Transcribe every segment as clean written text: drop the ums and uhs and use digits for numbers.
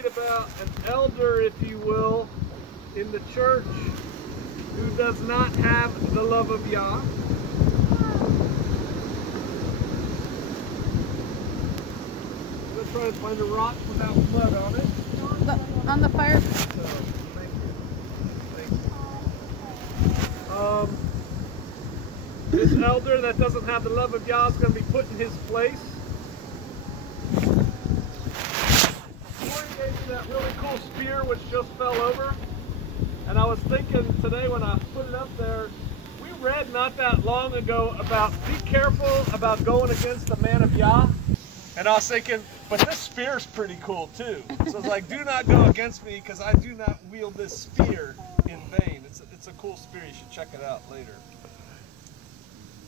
read about an elder, if you will, in the church who does not have the love of Yah. I'm going to try and find a rock without mud on it. On the fire. So, thank you. This elder that doesn't have the love of Yah is going to be put in his place. That really cool spear which just fell over, and I was thinking today when I put it up there, we read not that long ago about be careful about going against the man of Yah, and I was thinking, but this spear's pretty cool too. So I was like, do not go against me because I do not wield this spear in vain. It's a cool spear. You should check it out later.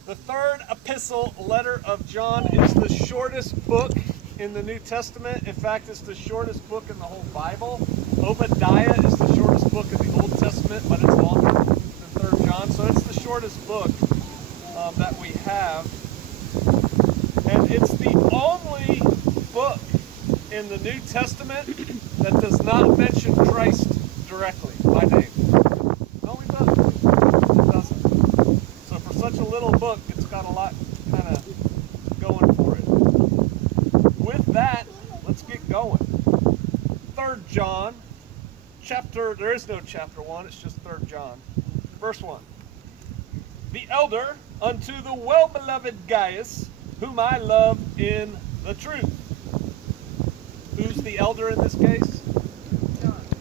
The third epistle letter of John is the shortest book in the New Testament. In fact, it's the shortest book in the whole Bible. Obadiah is the shortest book in the Old Testament, but it's longer than 3rd John. So it's the shortest book that we have. And it's the only book in the New Testament that does not mention Christ directly by name. No, it doesn't. It doesn't. So for such a little book, it's got a lot kind of going for it. With that, let's get going. 3rd John, there is no chapter 1, it's just 3rd John. Verse 1. The elder unto the well-beloved Gaius, whom I love in the truth. Who's the elder in this case?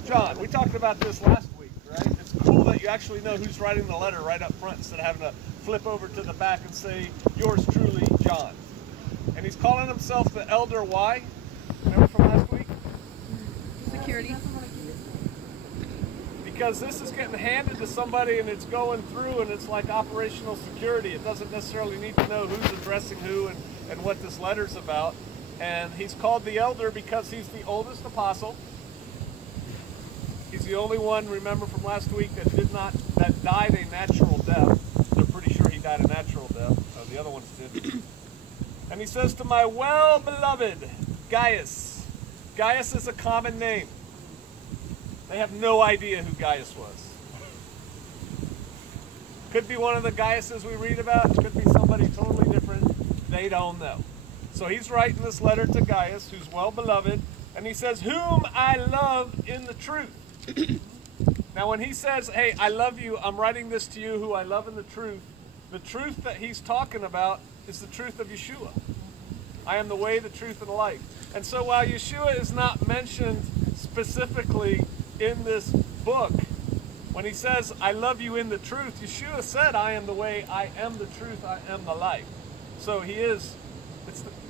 John. We talked about this last week, right? It's cool that you actually know who's writing the letter right up front instead of having to flip over to the back and say, yours truly, John. And he's calling himself the elder. Why? Remember from last week? Security. Because this is getting handed to somebody and it's going through and it's like operational security. It doesn't necessarily need to know who's addressing who and what this letter's about. And he's called the elder because he's the oldest apostle. He's the only one, remember from last week, that died a natural death. They're pretty sure he died a natural death. The other ones didn't. And he says to my well-beloved Gaius. Gaius is a common name. They have no idea who Gaius was. Could be one of the Gaiuses we read about. Could be somebody totally different. They don't know. So he's writing this letter to Gaius, who's well-beloved. And he says, whom I love in the truth. Now when he says, hey, I love you, I'm writing this to you who I love in the truth that he's talking about is the truth of Yeshua. I am the way, the truth, and the life. And so while Yeshua is not mentioned specifically in this book, when he says, I love you in the truth, Yeshua said, I am the way, I am the truth, I am the life. So he is,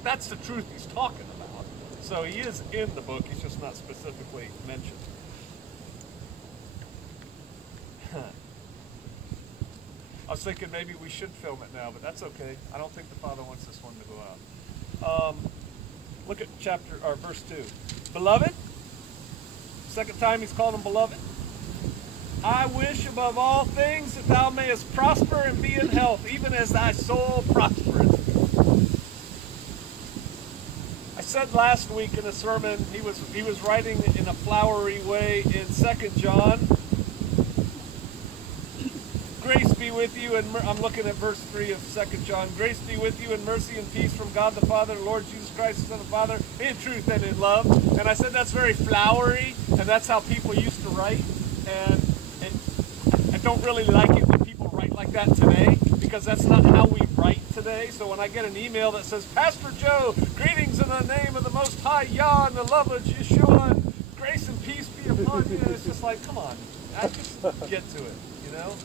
that's the truth he's talking about. So he is in the book, he's just not specifically mentioned. I was thinking maybe we should film it now, but that's okay. I don't think the Father wants this one to go out. Look at verse 2. Beloved, second time he's called him beloved. I wish above all things that thou mayest prosper and be in health, even as thy soul prospereth. I said last week in a sermon, he was writing in a flowery way in 2nd John. Grace be with you, and I'm looking at verse 3 of 2nd John. Grace be with you and mercy and peace from God the Father, the Lord Jesus Christ, the Son of the Father, in truth and in love. And I said that's very flowery, and that's how people used to write. And I don't really like it when people write like that today, because that's not how we write today. So when I get an email that says, Pastor Joe, greetings in the name of the Most High Yah and the love of Yeshua, and grace and peace be upon you, it's just like, come on, I just get to it, you know?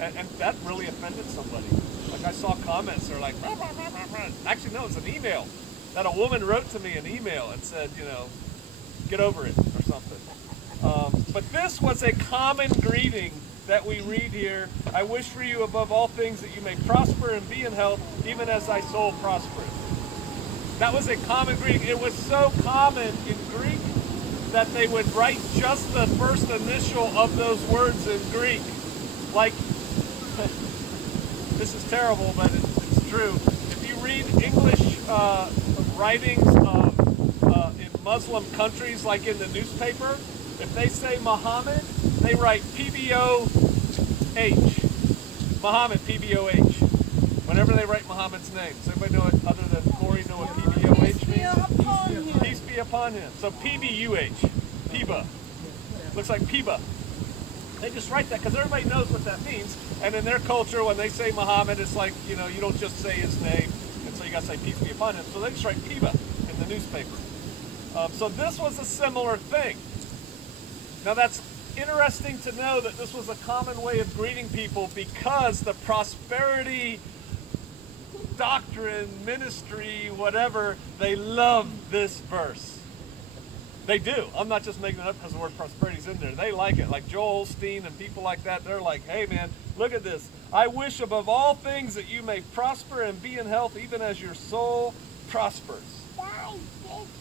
And that really offended somebody. Like I saw comments, they're like, rah, rah, rah, rah, rah. Actually, no, it's an email that a woman wrote to me, an email, and said, you know, get over it or something. But this was a common greeting that we read here. I wish for you above all things that you may prosper and be in health, even as thy soul prospereth. That was a common greeting. It was so common in Greek that they would write just the first initial of those words in Greek. Like, this is terrible, but it's true. If you read English writings in Muslim countries, like in the newspaper, if they say Muhammad, they write P-B-O-H. Muhammad, P-B-O-H. Whenever they write Muhammad's name. Does anybody know it, other than Corey, know what P-B-O-H means? Peace be upon him. So P-B-U-H. Piba. Looks like Piba. They just write that because everybody knows what that means. And in their culture, when they say Muhammad, it's like, you know, you don't just say his name. And so you got to say peace be upon him. So they just write Piba in the newspaper. So this was a similar thing. Now that's interesting to know that this was a common way of greeting people because the prosperity doctrine, ministry, whatever, they love this verse. They do. I'm not just making it up because the word prosperity's in there. They like it. Like Joel Osteen and people like that, they're like, hey man, look at this. I wish above all things that you may prosper and be in health even as your soul prospers.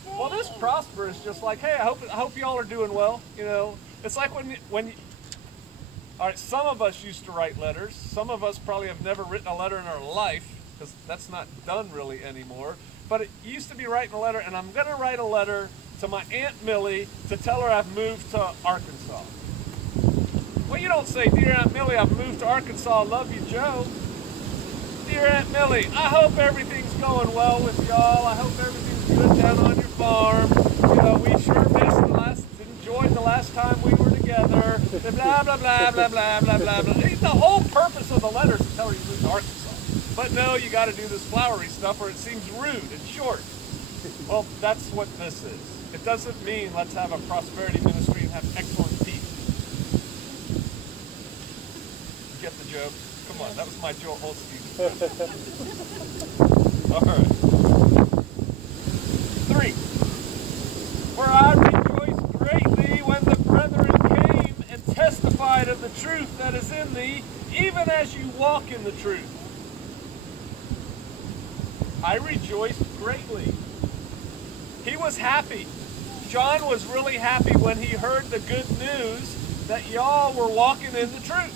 Well, this prosper is just like, hey, I hope y'all are doing well. You know, it's like when all right, some of us used to write letters. Some of us probably have never written a letter in our life because that's not done really anymore. But it used to be writing a letter, and I'm going to write a letter to my Aunt Millie to tell her I've moved to Arkansas. Well, you don't say, dear Aunt Millie, I've moved to Arkansas, love you, Joe. Dear Aunt Millie, I hope everything's going well with y'all. I hope everything's good down on your farm. You know, we sure enjoyed the last time we were together. Blah, blah, blah, blah, blah, blah, blah, blah. The whole purpose of the letter is to tell her you moved to Arkansas. But no, you got to do this flowery stuff or it seems rude and short. Well, that's what this is. It doesn't mean let's have a prosperity ministry and have excellent peace. Get the joke? Come on, that was my Joel Osteen. All right. 3. For I rejoiced greatly when the brethren came and testified of the truth that is in thee, even as you walk in the truth. I rejoiced greatly. He was happy. John was really happy when he heard the good news that y'all were walking in the truth.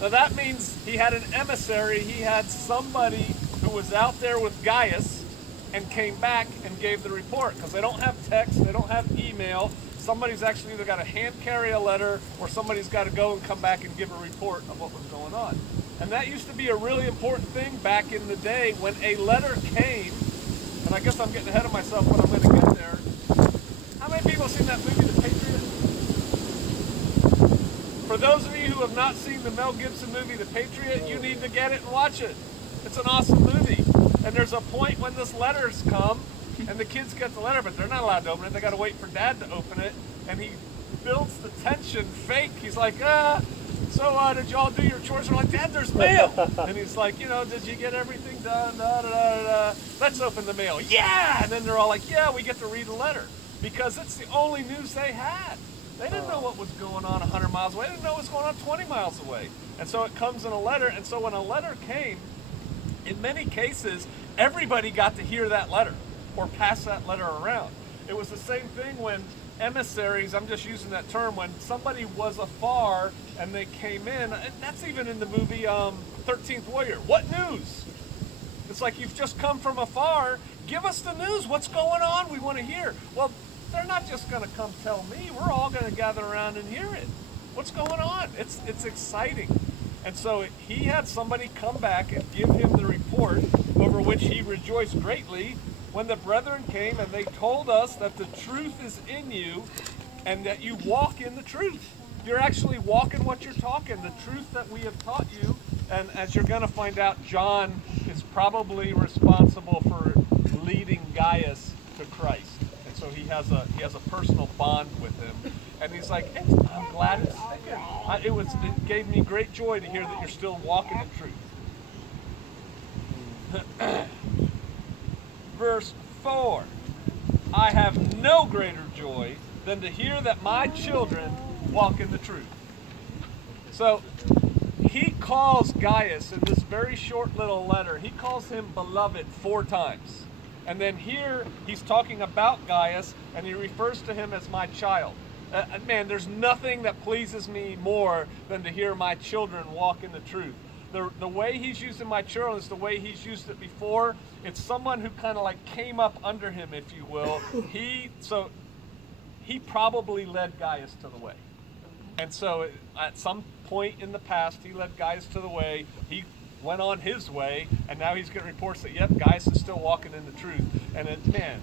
Now that means he had an emissary. He had somebody who was out there with Gaius and came back and gave the report, because they don't have text, they don't have email. Somebody's actually either got to hand carry a letter or somebody's got to go and come back and give a report of what was going on. And that used to be a really important thing back in the day when a letter came. And I guess I'm getting ahead of myself, but I'm going to get there. How many people have seen that movie, The Patriot? For those of you who have not seen the Mel Gibson movie, The Patriot, you need to get it and watch it. It's an awesome movie. And there's a point when this letter's come, and the kids get the letter, but they're not allowed to open it. They got to wait for Dad to open it. And he builds the tension fake. He's like, so did y'all do your chores? They're like, Dad, there's mail. And he's like, you know, did you get everything done? Da, da, da, da. Let's open the mail. Yeah! And then they're all like, yeah, we get to read a letter. Because it's the only news they had. They didn't know what was going on 100 miles away. They didn't know what was going on 20 miles away. And so it comes in a letter. And so when a letter came, in many cases, everybody got to hear that letter or pass that letter around. It was the same thing when emissaries, I'm just using that term, when somebody was afar and they came in, and that's even in the movie 13th Warrior. What news? It's like, you've just come from afar, give us the news, what's going on, we want to hear. Well, they're not just going to come tell me, we're all going to gather around and hear it. What's going on? It's exciting. And so he had somebody come back and give him the report, over which he rejoiced greatly, when the brethren came and they told us that the truth is in you and that you walk in the truth. You're actually walking what you're talking, the truth that we have taught you. And as you're going to find out, John is probably responsible for leading Gaius to Christ. And so he has a personal bond with him. And he's like, hey, I'm glad it's sticking. It gave me great joy to hear that you're still walking the truth. Verse 4, I have no greater joy than to hear that my children walk in the truth. So he calls Gaius in this very short little letter, he calls him beloved 4 times. And then here he's talking about Gaius and he refers to him as my child. Man, there's nothing that pleases me more than to hear my children walk in the truth. the way he's using my children is the way he's used it before. It's someone who kind of like came up under him, if you will. He probably led Gaius to the way. And so at some point in the past, he led Gaius to the way. He went on his way, and now he's getting reports that, yep, Gaius is still walking in the truth. And man,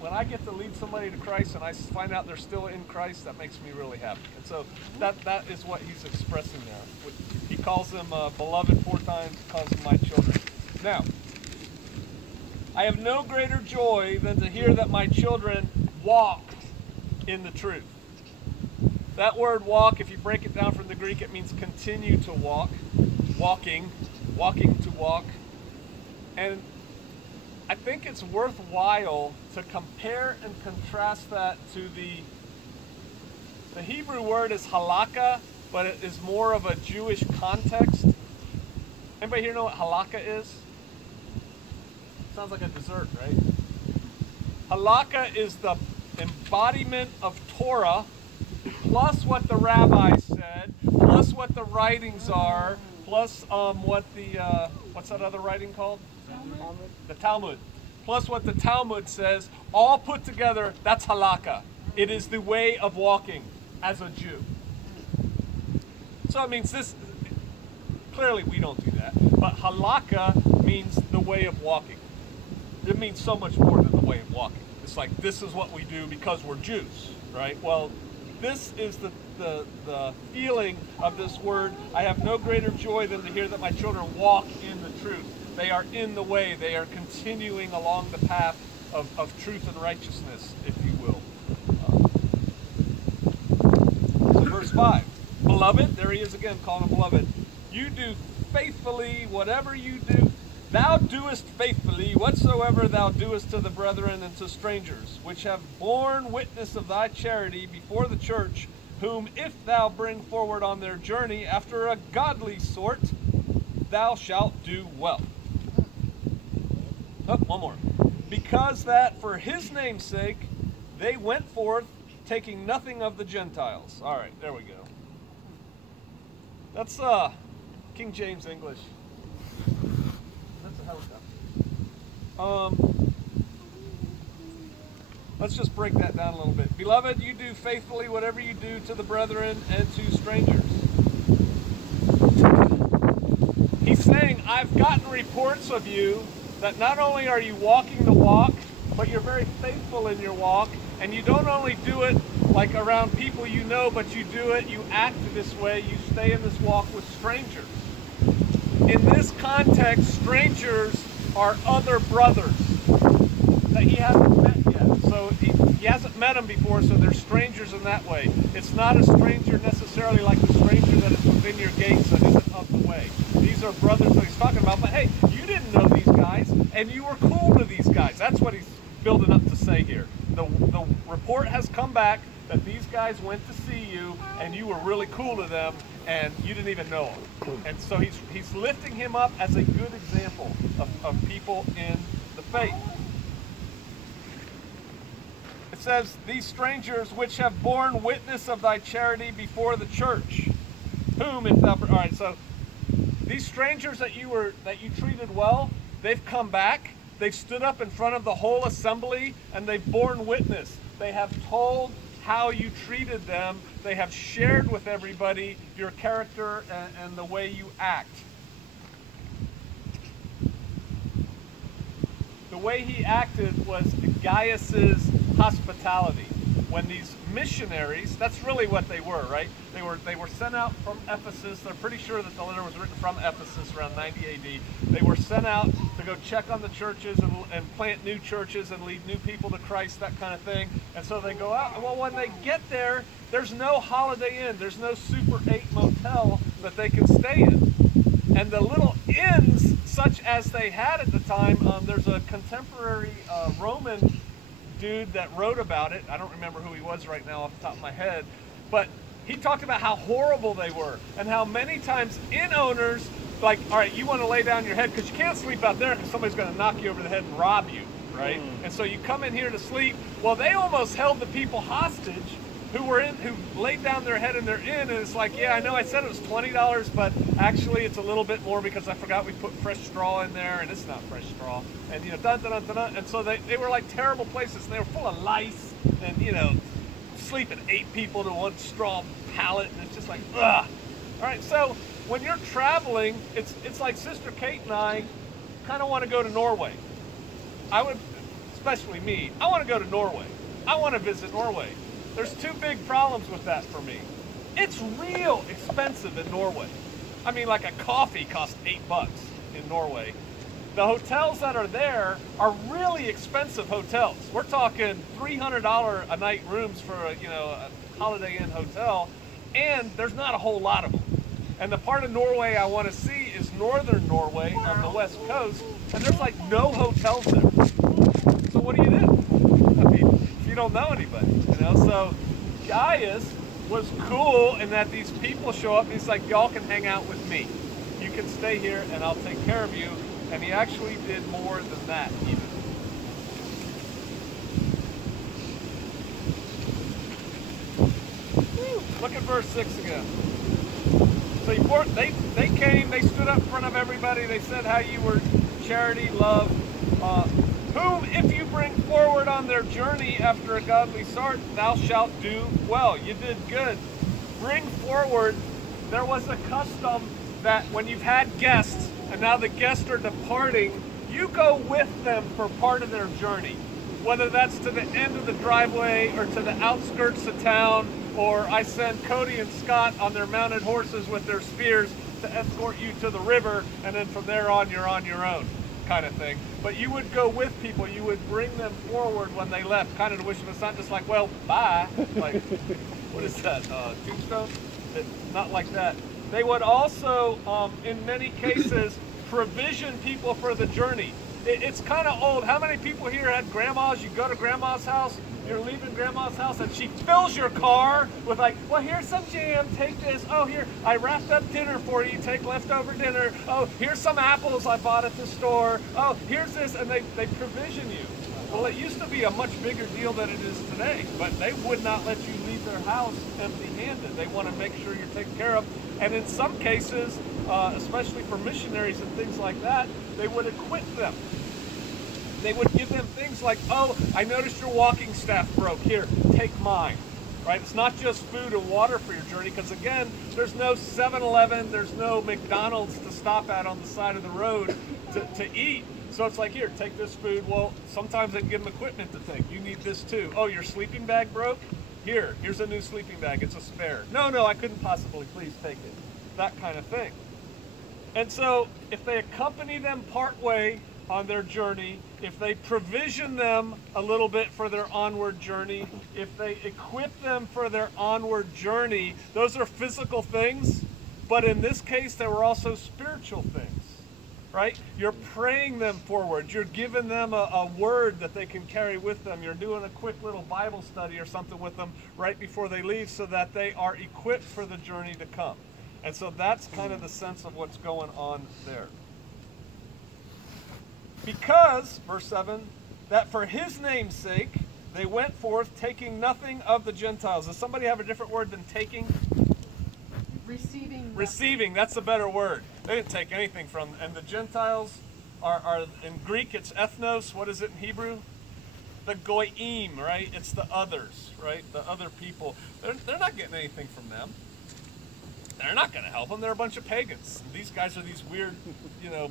when I get to lead somebody to Christ and I find out they're still in Christ, that makes me really happy. And so that is what he's expressing there. He calls them beloved 4 times, he calls them my children. Now, I have no greater joy than to hear that my children walk in the truth. That word walk, if you break it down from the Greek, it means continue to walk, walking to walk. And I think it's worthwhile to compare and contrast that to the Hebrew word is halakha, but it is more of a Jewish context. Anybody here know what halakha is? Sounds like a dessert, right? Halakha is the embodiment of Torah, plus what the rabbi said, plus what the writings are, plus what's that other writing called? Talmud. The Talmud. Plus what the Talmud says, all put together, that's halakha. It is the way of walking as a Jew. So it means this, clearly we don't do that, but halakha means the way of walking. It means so much more than the way of walking. It's like, this is what we do because we're Jews, right? Well, this is the feeling of this word. I have no greater joy than to hear that my children walk in the truth. They are in the way. They are continuing along the path of truth and righteousness, if you will. So verse 5. Beloved, there he is again, calling him beloved. You do faithfully whatever you do. Thou doest faithfully whatsoever thou doest to the brethren and to strangers, which have borne witness of thy charity before the church, whom if thou bring forward on their journey after a godly sort, thou shalt do well. Oh, one more. Because that for his name's sake they went forth, taking nothing of the Gentiles. All right, there we go. That's King James English. That's a helicopter. Let's just break that down a little bit. Beloved, you do faithfully whatever you do to the brethren and to strangers. He's saying, I've gotten reports of you that not only are you walking the walk, but you're very faithful in your walk, and you don't only do it like around people you know, but you do it, you act this way, you stay in this walk with strangers. In this context, strangers are other brothers that he hasn't met yet. So he hasn't met them before, so they're strangers in that way. It's not a stranger necessarily like the stranger that is within your gates that isn't of the way. These are brothers that he's talking about, but hey, you didn't know these guys, and you were cool to these guys. That's what he's building up to say here. The report has come back that these guys went to see you, and you were really cool to them, and you didn't even know them. And so he's lifting him up as a good example of people in the faith. It says, these strangers which have borne witness of thy charity before the church, whom if thou... All right, so these strangers that you treated well, they've come back. They've stood up in front of the whole assembly, and they've borne witness. They have told how you treated them. They have shared with everybody your character and the way you act. The way he acted was Gaius's hospitality. When these missionaries, that's really what they were, right? They were sent out from Ephesus. They're pretty sure that the letter was written from Ephesus around 90 AD. They were sent out to go check on the churches and plant new churches and lead new people to Christ, that kind of thing. And so they go out. Well, when they get there, there's no Holiday Inn. There's no Super 8 motel that they can stay in. And the little inns, such as they had at the time, there's a contemporary Roman dude that wrote about it. I don't remember who he was right now off the top of my head, but he talked about how horrible they were and how many times inn owners, like, all right, you want to lay down your head because you can't sleep out there because somebody's going to knock you over the head and rob you, right? And so you come in here to sleep. Well, they almost held the people hostage who laid down their head in their inn, and it's like, yeah, I know I said it was $20, but actually it's a little bit more because I forgot we put fresh straw in there, and it's not fresh straw, and and so they were like terrible places. They were full of lice, and sleeping 8 people to one straw pallet, and it's just like, ugh. All right, so when you're traveling, it's like Sister Kate and I kind of want to go to Norway. Especially me, I want to go to Norway. I want to visit Norway. There's 2 big problems with that for me. It's real expensive in Norway. I mean, like a coffee costs $8 in Norway. The hotels that are there are really expensive hotels. We're talking $300 a night rooms for a Holiday Inn hotel, and there's not a whole lot of them. And the part of Norway I want to see is northern Norway on the west coast, and there's like no hotels there. So what do you do? I mean, if you don't know anybody, So Gaius was cool in that these people show up and he's like, y'all can hang out with me. You can stay here and I'll take care of you. And he actually did more than that even. Look at verse 6 again. So they came, they stood up in front of everybody, they said how you were charity, love, whom if you bring forward on their journey after a godly sort, thou shalt do well. You did good. Bring forward, there was a custom that when you've had guests, and now the guests are departing, you go with them for part of their journey. Whether that's to the end of the driveway or to the outskirts of town, or I send Cody and Scott on their mounted horses with their spears to escort you to the river, and then from there on you're on your own, kind of thing. But you would go with people, you would bring them forward when they left, kind of to wish them a sign, just like, well, bye. Like, what is that, tombstone? Not like that. They would also, in many cases, provision people for the journey. It's kind of old. How many people here had grandmas? You go to grandma's house, you're leaving grandma's house, and she fills your car with like, well, here's some jam, take this. Oh, here, I wrapped up dinner for you, take leftover dinner. Oh, here's some apples I bought at the store. Oh, here's this, and they provision you. Well, it used to be a much bigger deal than it is today, but they would not let you leave their house empty-handed. They want to make sure you're taken care of. And in some cases, especially for missionaries and things like that, they would equip them. They would give them things like, oh, I noticed your walking staff broke. Here, take mine. Right? It's not just food and water for your journey, because again, there's no 7-Eleven, there's no McDonald's to stop at on the side of the road to eat. So it's like, here, take this food. Well, sometimes they can give them equipment to take. You need this too. Oh, your sleeping bag broke? Here's a new sleeping bag. It's a spare. No, I couldn't possibly. Please take it. That kind of thing. And so if they accompany them partway on their journey, if they provision them a little bit for their onward journey, if they equip them for their onward journey, those are physical things, but in this case, they were also spiritual things. Right? You're praying them forward. You're giving them a word that they can carry with them. You're doing a quick little Bible study or something with them right before they leave so that they are equipped for the journey to come. And so that's kind of the sense of what's going on there. Because, verse 7, that for his name's sake they went forth taking nothing of the Gentiles. Does somebody have a different word than taking? Receiving, that's a better word. They didn't take anything from them. And the Gentiles are in Greek, it's ethnos. What is it in Hebrew? The goyim, right? It's the others, right? The other people. They're not getting anything from them. They're not going to help them. They're a bunch of pagans. And these guys are these weird,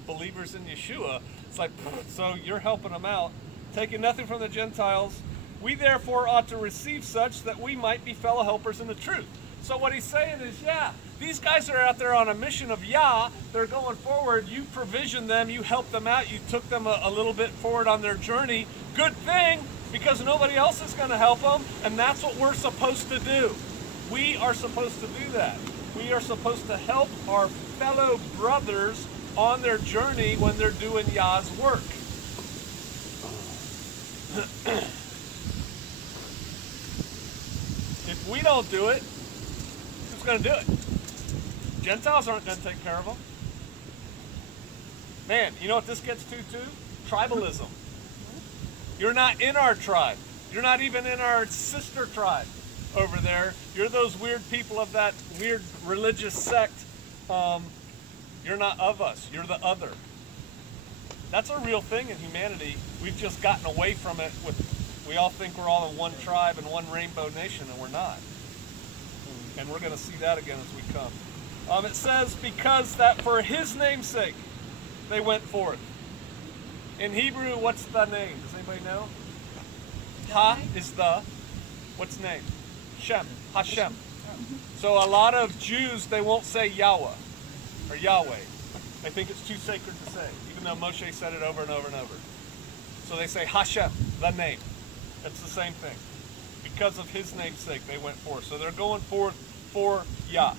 believers in Yeshua. It's like, so you're helping them out, taking nothing from the Gentiles. We therefore ought to receive such that we might be fellow helpers in the truth. So what he's saying is, yeah, these guys are out there on a mission of Yah. They're going forward. You provisioned them. You helped them out. You took them a little bit forward on their journey. Good thing, because nobody else is going to help them, and that's what we're supposed to do. We are supposed to do that. We are supposed to help our fellow brothers on their journey when they're doing Yah's work. If we don't do it, who's going to do it? Gentiles aren't going to take care of them. Man, you know what this gets to too? Tribalism. You're not in our tribe. You're not even in our sister tribe. over there. You're those weird people of that weird religious sect. You're not of us. You're the other. That's a real thing in humanity. We've just gotten away from it. We all think we're all in one tribe and one rainbow nation, and we're not. And we're going to see that again as we come. It says, because that for his name's sake they went forth. In Hebrew, what's the name? Does anybody know? Ha is the. What's name? Shem. Hashem. So a lot of Jews, they won't say Yahweh or Yahweh. They think it's too sacred to say, even though Moshe said it over and over and over. So they say Hashem, the name. It's the same thing. Because of his name's sake, they went forth. So they're going forth for Yah.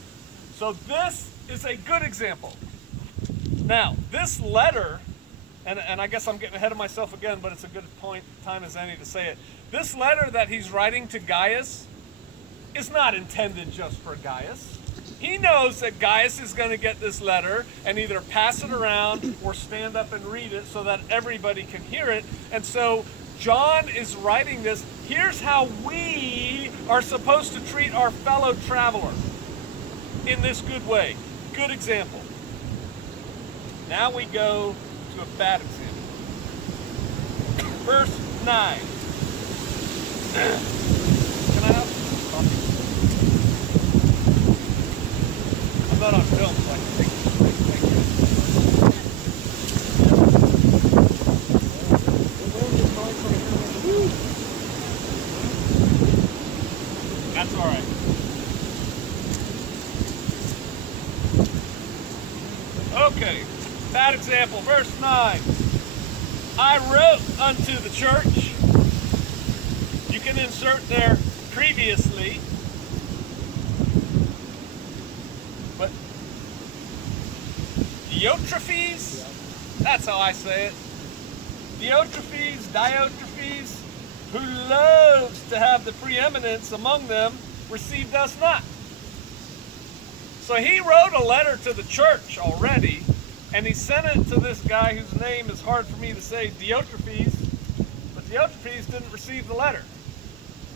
So this is a good example. Now, this letter, and I guess I'm getting ahead of myself again, but it's a good time as any to say it. This letter that he's writing to Gaius is not intended just for Gaius. He knows that Gaius is going to get this letter and either pass it around or stand up and read it so that everybody can hear it. And so John is writing this. Here's how we are supposed to treat our fellow traveler in this good way. Good example. Now we go to a bad example. Verse 9. Can I have coffee? I'm not on film, so I can take this break. Thank you. That's all right. Okay, bad example, verse 9. I wrote unto the church. You can insert there previously. But Diotrephes, that's how I say it. Diotrephes, who loves to have the preeminence among them, received us not. So he wrote a letter to the church already, and he sent it to this guy whose name is hard for me to say, Diotrephes, but Diotrephes didn't receive the letter.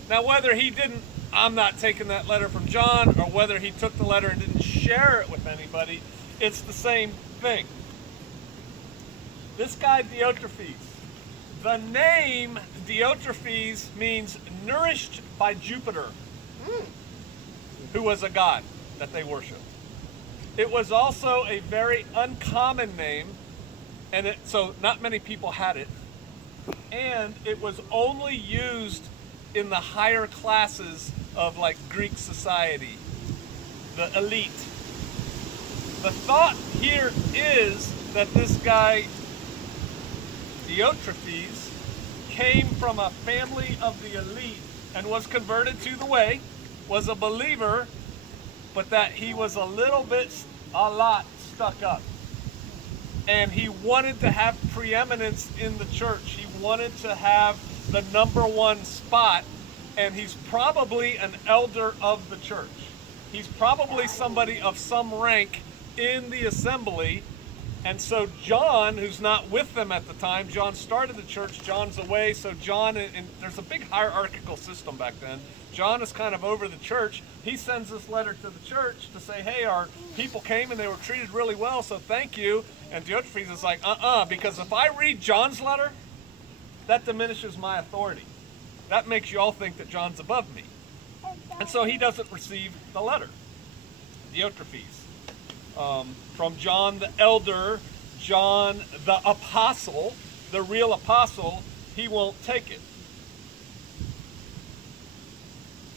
Now whether he didn't, I'm not taking that letter from John, or whether he took the letter and didn't share it with anybody, it's the same thing. This guy Diotrephes, the name Diotrephes means nourished by Jupiter, who was a god that they worshiped. It was also a very uncommon name, and so not many people had it, and it was only used in the higher classes of like Greek society, the elite. The thought here is that this guy Diotrephes came from a family of the elite and was converted to the way, was a believer, but that he was a lot stuck up. And he wanted to have preeminence in the church. He wanted to have the #1 spot, and he's probably an elder of the church. He's probably somebody of some rank in the assembly. And so John, who's not with them at the time, John started the church, John's away, so John, and there's a big hierarchical system back then. John is kind of over the church. He sends this letter to the church to say, hey, our people came and they were treated really well, so thank you. And Diotrephes is like, because if I read John's letter, that diminishes my authority. That makes you all think that John's above me. And so he doesn't receive the letter. Diotrephes. From John the elder, John the apostle, the real apostle, he won't take it.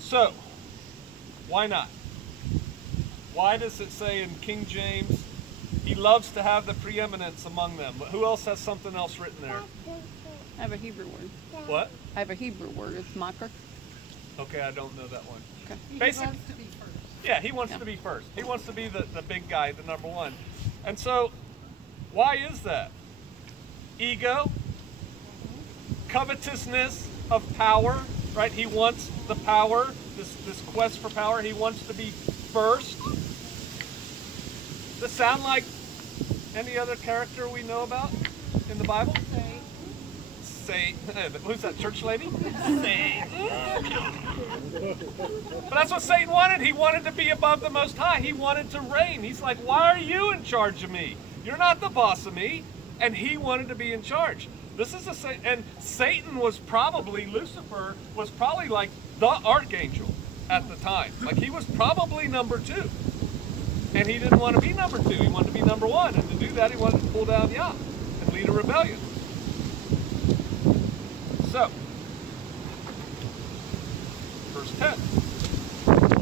So, why not? Why does it say in King James, he loves to have the preeminence among them? But who else has something else written there? I have a Hebrew word. What? I have a Hebrew word. It's makar. Okay, I don't know that one. Okay. He wants to be first. Yeah, he wants to be first. He wants to be the big guy, the #1. And so, why is that? Ego, covetousness of power, right? He wants the power, this quest for power. He wants to be first. Does this sound like any other character we know about in the Bible? Say, who's that church lady? Satan. But that's what Satan wanted. He wanted to be above the Most High. He wanted to reign. He's like, why are you in charge of me? You're not the boss of me. And he wanted to be in charge. This is and Satan was probably, Lucifer was probably like the archangel at the time. Like he was probably number 2. And he didn't want to be number 2. He wanted to be number 1. And to do that, he wanted to pull down Yah and lead a rebellion. So, verse 10.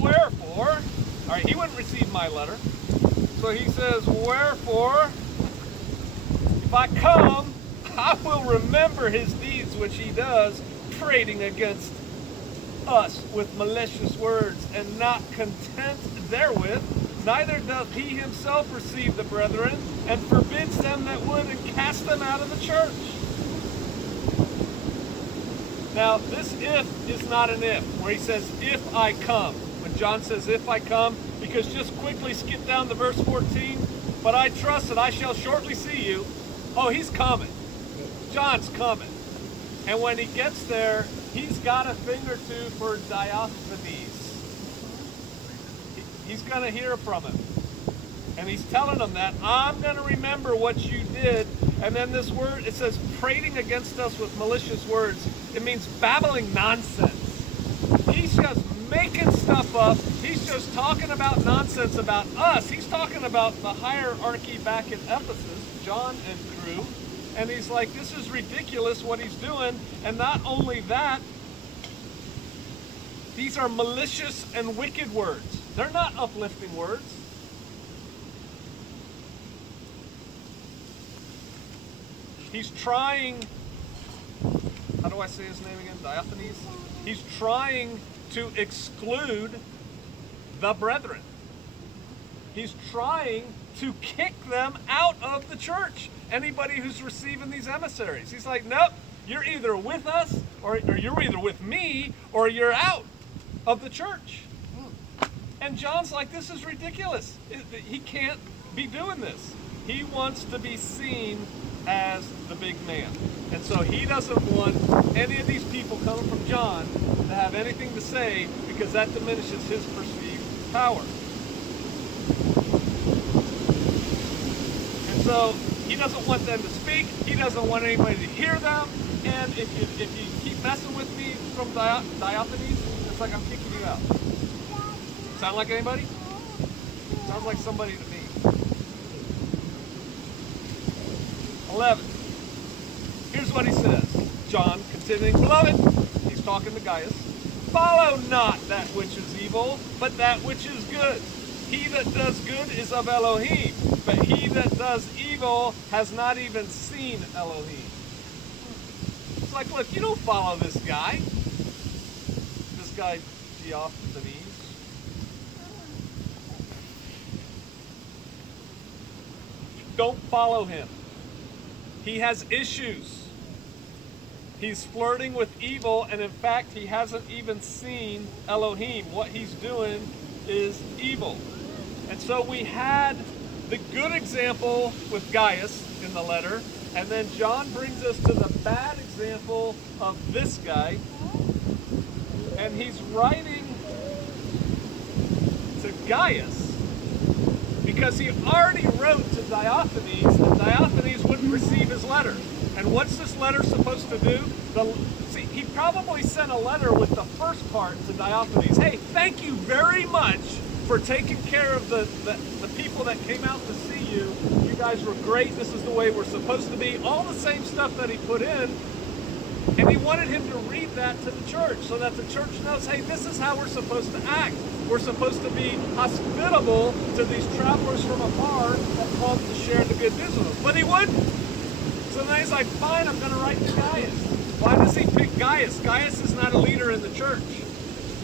Wherefore, all right, he wouldn't receive my letter. So he says, wherefore, if I come, I will remember his deeds which he does, prating against us with malicious words, and not content therewith, neither doth he himself receive the brethren, and forbids them that would, and cast them out of the church. Now, this if is not an if, where he says, if I come. When John says, if I come, because just quickly skip down to verse 14, but I trust that I shall shortly see you. Oh, he's coming. John's coming. And when he gets there, he's got a thing or two for Diophades. He's going to hear from him. And he's telling them that, I'm going to remember what you did. And then this word, it says, prating against us with malicious words. It means babbling nonsense. He's just making stuff up. He's just talking about nonsense about us. He's talking about the hierarchy back in Ephesus, John and crew. And he's like, this is ridiculous what he's doing. And not only that, these are malicious and wicked words. They're not uplifting words. He's trying, how do I say his name again? Diophades? He's trying to exclude the brethren. He's trying to kick them out of the church. Anybody who's receiving these emissaries. He's like, nope, you're either with us, or you're either with me, or you're out of the church. And John's like, this is ridiculous. He can't be doing this. He wants to be seen as the big man. And so he doesn't want any of these people coming from John to have anything to say, because that diminishes his perceived power. And so he doesn't want them to speak. He doesn't want anybody to hear them. And if you keep messing with me from Diophades, it's like I'm kicking you out. Sound like anybody? Sounds like somebody to me. 11. Here's what he says. John, continuing, beloved, he's talking to Gaius, follow not that which is evil, but that which is good. He that does good is of Elohim, but he that does evil has not even seen Elohim. It's like, look, you don't follow this guy. This guy, Diophades. Don't follow him. He has issues. He's flirting with evil, and in fact, he hasn't even seen Elohim. What he's doing is evil. And so we had the good example with Gaius in the letter, and then John brings us to the bad example of this guy. And he's writing to Gaius because he already wrote to Diophades, and Diophades wouldn't receive his letter. And what's this letter supposed to do? See, he probably sent a letter with the first part to Diophades. Hey, thank you very much for taking care of the people that came out to see you. You guys were great. This is the way we're supposed to be. All the same stuff that he put in. And he wanted him to read that to the church so that the church knows, hey, this is how we're supposed to act. We're supposed to be hospitable to these travelers from afar that come to share the good news with them. But he wouldn't. So then he's like, fine, I'm going to write to Gaius. Why does he pick Gaius? Gaius is not a leader in the church,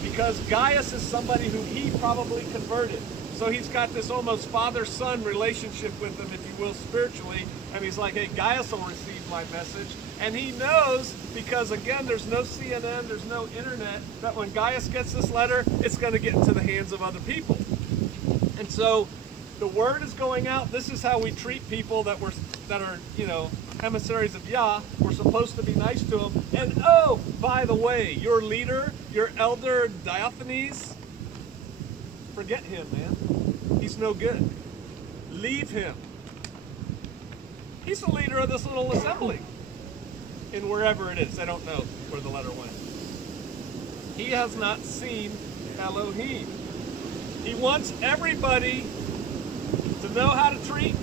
because Gaius is somebody who he probably converted. So he's got this almost father-son relationship with him, if you will, spiritually. And he's like, hey, Gaius will receive my message. And he knows, because again, there's no CNN, there's no internet, that when Gaius gets this letter, it's going to get into the hands of other people. And so the word is going out. This is how we treat people that we're that are, you know, emissaries of Yah. We're supposed to be nice to them. And oh, by the way, your leader, your elder Diothenes, forget him, man. He's no good. Leave him. He's the leader of this little assembly in wherever it is. I don't know where the letter went. He has not seen Elohim. He wants everybody to know how to treat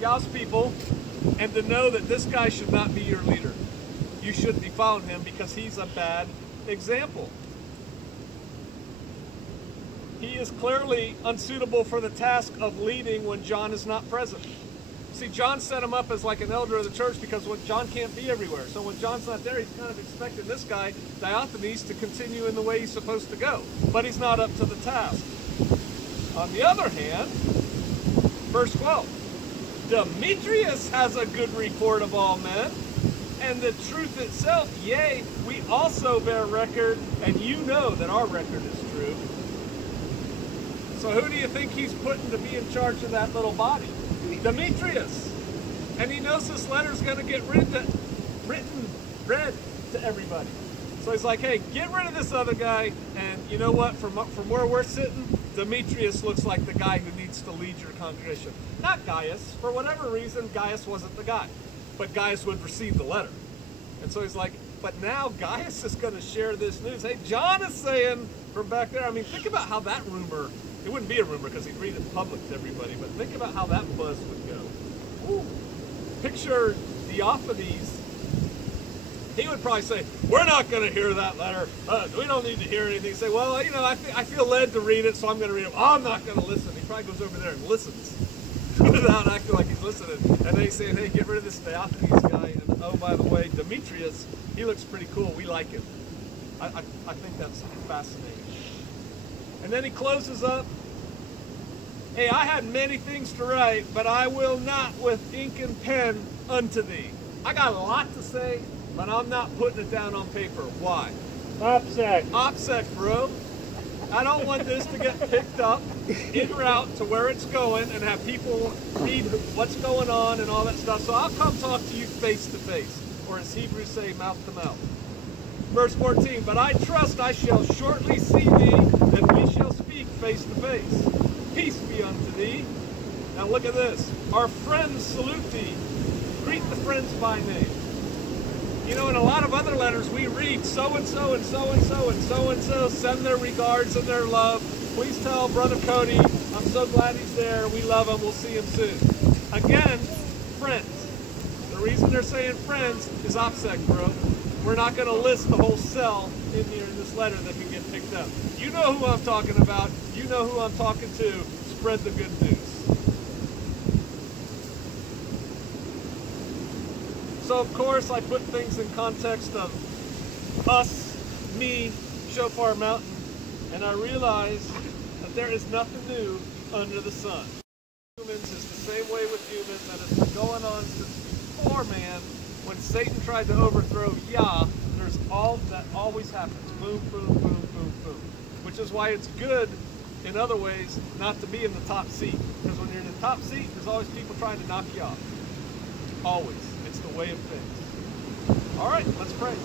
Yah's people and to know that this guy should not be your leader. You shouldn't be following him because he's a bad example. He is clearly unsuitable for the task of leading when John is not present. See, John set him up as like an elder of the church because John can't be everywhere. So when John's not there, he's kind of expecting this guy, Diothenes, to continue in the way he's supposed to go. But he's not up to the task. On the other hand, verse 12, Demetrius has a good report of all men, and the truth itself, yea, we also bear record, and you know that our record is true. So who do you think he's putting to be in charge of that little body? Demetrius. And he knows this letter is going to get read to everybody. So he's like, hey, get rid of this other guy, and you know what? From where we're sitting, Demetrius looks like the guy who needs to lead your congregation. Not Gaius. For whatever reason, Gaius wasn't the guy. But Gaius would receive the letter. And so he's like, but now Gaius is going to share this news. Hey, John is saying from back there, I mean, think about how that rumor, it wouldn't be a rumor because he'd read it in public to everybody, but think about how that buzz would go. Ooh. Picture Diothenes. He would probably say, we're not going to hear that letter. We don't need to hear anything. Say, well, you know, I feel led to read it, so I'm going to read it. I'm not going to listen. He probably goes over there and listens without acting like he's listening. And they say, hey, get rid of this Diothenes guy. And oh, by the way, Demetrius, he looks pretty cool. We like him. I think that's fascinating. And then he closes up. Hey, I had many things to write, but I will not with ink and pen unto thee. I got a lot to say, but I'm not putting it down on paper. Why? OPSEC. OPSEC, bro. I don't want this to get picked up en route to where it's going and have people read what's going on and all that stuff. So I'll come talk to you face to face, or as Hebrews say, mouth to mouth. Verse 14, but I trust I shall shortly see thee, and we shall speak face to face. Peace be unto thee. Now look at this. Our friends salute thee. Greet the friends by name. You know, in a lot of other letters we read so-and-so and so-and-so and so-and-so send their regards and their love. Please tell Brother Cody, I'm so glad he's there. We love him. We'll see him soon. Again, friends. The reason they're saying friends is OPSEC, bro. We're not going to list the whole cell in here in this letter that can get picked up. You know who I'm talking about. You know who I'm talking to. Spread the good news. So, of course, I put things in context of us, me, Shofar Mountain, and I realize that there is nothing new under the sun. Humans is the same way with humans that has been going on since before man. When Satan tried to overthrow Yah, there's all that always happens. Boom, boom, boom, boom, boom. Which is why it's good, in other ways, not to be in the top seat. Because when you're in the top seat, there's always people trying to knock you off. Always. It's the way of things. All right, let's pray.